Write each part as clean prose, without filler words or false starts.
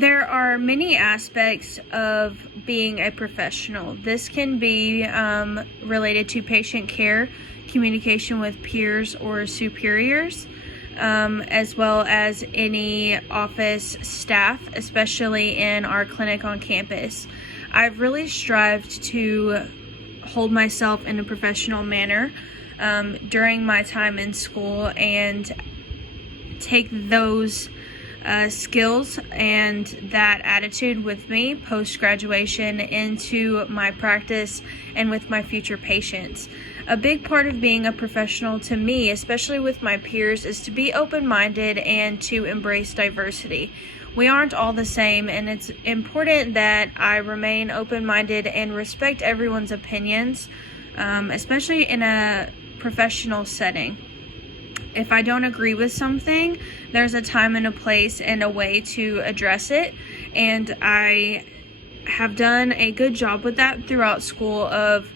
There are many aspects of being a professional. This can be related to patient care, communication with peers or superiors, as well as any office staff, especially in our clinic on campus. I've really strived to hold myself in a professional manner during my time in school and take those skills and that attitude with me post-graduation into my practice and with my future patients. A big part of being a professional to me, especially with my peers, is to be open-minded and to embrace diversity. We aren't all the same, and it's important that I remain open-minded and respect everyone's opinions, especially in a professional setting. If I don't agree with something, there's a time and a place and a way to address it, and I have done a good job with that throughout school of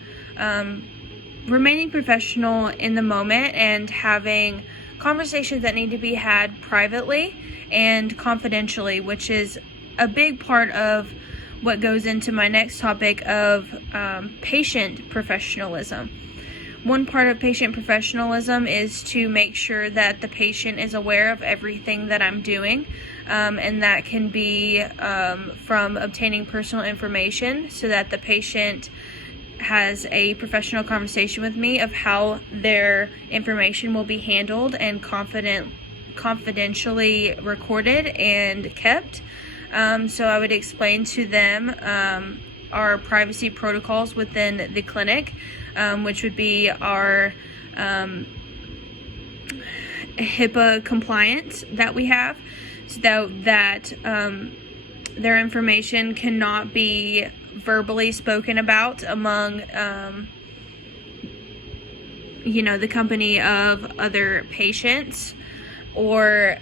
remaining professional in the moment and having conversations that need to be had privately and confidentially, which is a big part of what goes into my next topic of patient professionalism. One part of patient professionalism is to make sure that the patient is aware of everything that I'm doing, and that can be from obtaining personal information so that the patient has a professional conversation with me of how their information will be handled and confidentially recorded and kept. So I would explain to them our privacy protocols within the clinic, which would be our HIPAA compliance that we have, so that their information cannot be verbally spoken about among the company of other patients or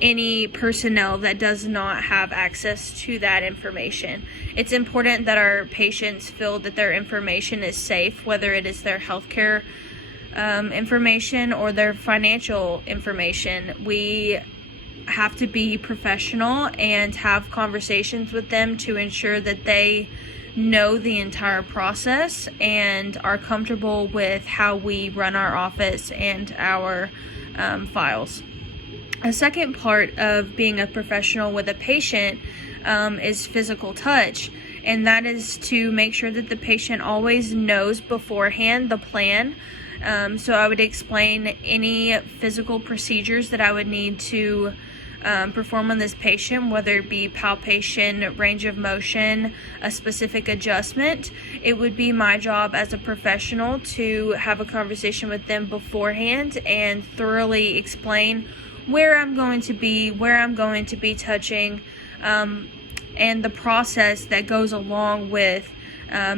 any personnel that does not have access to that information. It's important that our patients feel that their information is safe, whether it is their healthcare information or their financial information. We have to be professional and have conversations with them to ensure that they know the entire process and are comfortable with how we run our office and our files. A second part of being a professional with a patient is physical touch, and that is to make sure that the patient always knows beforehand the plan. So I would explain any physical procedures that I would need to perform on this patient, whether it be palpation, range of motion, a specific adjustment. It would be my job as a professional to have a conversation with them beforehand and thoroughly explain where I'm going to be touching, and the process that goes along with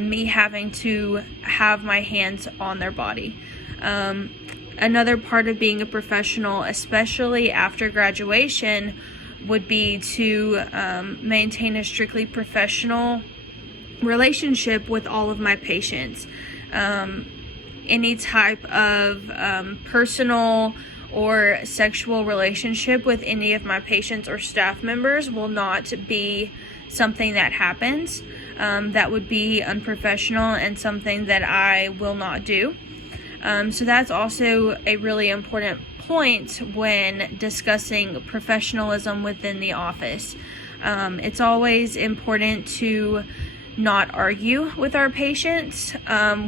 me having to have my hands on their body. Another part of being a professional, especially after graduation, would be to maintain a strictly professional relationship with all of my patients. Any type of personal or sexual relationship with any of my patients or staff members will not be something that happens. That would be unprofessional and something that I will not do. So that's also a really important point when discussing professionalism within the office. It's always important to not argue with our patients.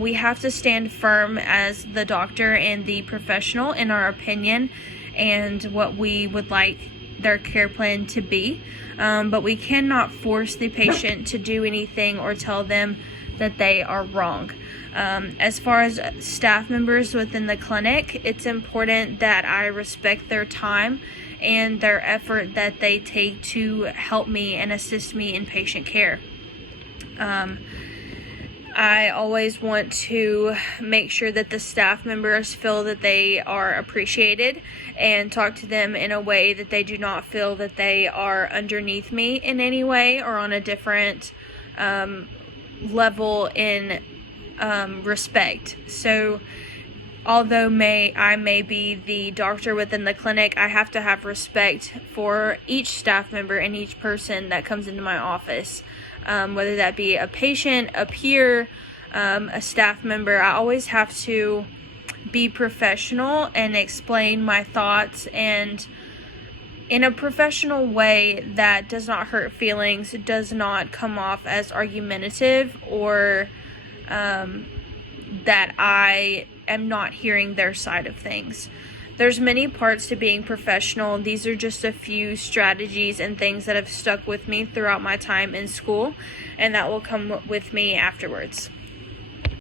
We have to stand firm as the doctor and the professional in our opinion and what we would like their care plan to be. But we cannot force the patient to do anything or tell them that they are wrong. As far as staff members within the clinic, it's important that I respect their time and their effort that they take to help me and assist me in patient care. I always want to make sure that the staff members feel that they are appreciated and talk to them in a way that they do not feel that they are underneath me in any way or on a different level in respect. So although I may be the doctor within the clinic, I have to have respect for each staff member and each person that comes into my office, whether that be a patient, a peer, a staff member. I always have to be professional and explain my thoughts, and in a professional way that does not hurt feelings, does not come off as argumentative, or that I am not hearing their side of things. There's many parts to being professional. These are just a few strategies and things that have stuck with me throughout my time in school, and that will come with me afterwards.